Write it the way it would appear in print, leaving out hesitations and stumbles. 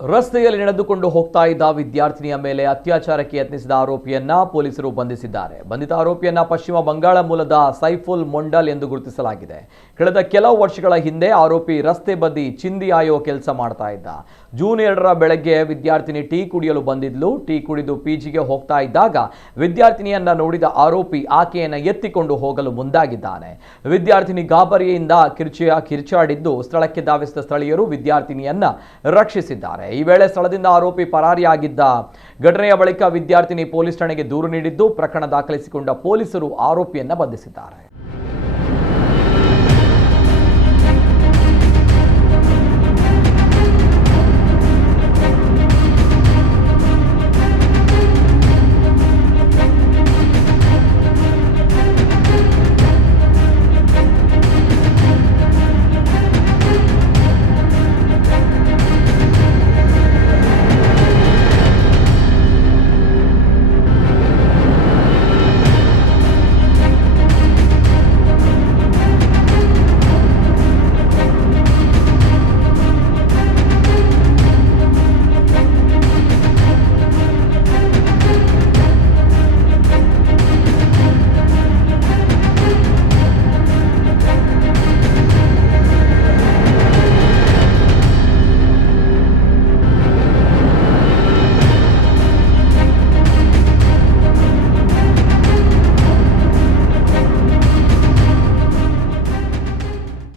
ರಸ್ತೆಯಲ್ಲಿ ನಡೆದುಕೊಂಡು ಹೋಗ್ತಾ ಇದ್ದ ವಿದ್ಯಾರ್ಥಿನಿಯ ಮೇಲೆ ಅತ್ಯಾಚಾರಕ್ಕೆ ಯತ್ನಿಸಿದ ಆರೋಪಿಯನ್ನ ಪೊಲೀಸರು ಬಂಧಿಸಿದ್ದಾರೆ. ಬಂಧಿತ ಆರೋಪಿಯನ್ನ ಪಶ್ಚಿಮ ಬಂಗಾಳ ಮೂಲದ ಸೈಫುಲ್ ಮೊಂಡಲ್ ಎಂದು ಗುರುತಿಸಲಾಗಿದೆ. ಕಳೆದ ಕೆಲವು ವರ್ಷಗಳ ಹಿಂದೆ ಆರೋಪಿ ರಸ್ತೆ ಬದಿ ಚಿಂದಿ ಆಯೋ ಕೆಲಸ ಮಾಡ್ತಾ ಇದ್ದ. ಜೂನ್ 2ರ ಬೆಳಗ್ಗೆ ವಿದ್ಯಾರ್ಥಿನಿ ಟೀ ಕುಡಿಯಲು ಬಂದಿದ್ಲು. ಟೀ ಕುಡಿದು ಪಿಜಿಗೆ ಹೋಗ್ತಾ ಇದ್ದಾಗ ವಿದ್ಯಾರ್ಥಿನಿಯನ್ನ ನೋಡಿದ ಆರೋಪಿ ಆಕೆಯನ್ನ ಎತ್ತಿಕೊಂಡು ಹೋಗಲು ಮುಂದಾಗಿದ್ದಾನೆ. ವಿದ್ಯಾರ್ಥಿನಿ ಗಾಬರಿಯಿಂದ ಕಿರ್ಚಾಡಿದ್ದು ಸ್ಥಳಕ್ಕೆ ಧಾವಿಸಿದ ಸ್ಥಳೀಯರು ವಿದ್ಯಾರ್ಥಿನಿಯನ್ನ ರಕ್ಷಿಸಿದ್ದಾರೆ. ಈ ವೇಳೆ ಸ್ಥಳದಿಂದ ಆರೋಪಿ ಪರಾರಿಯಾಗಿದ್ದ. ಘಟನೆಯ ಬಳಿಕ ವಿದ್ಯಾರ್ಥಿನಿ ಪೊಲೀಸ್ ಠಾಣೆಗೆ ದೂರು ನೀಡಿದ್ದು ಪ್ರಕರಣ ದಾಖಲಿಸಿಕೊಂಡ ಪೊಲೀಸರು ಆರೋಪಿಯನ್ನ ಬಂಧಿಸಿದ್ದಾರೆ.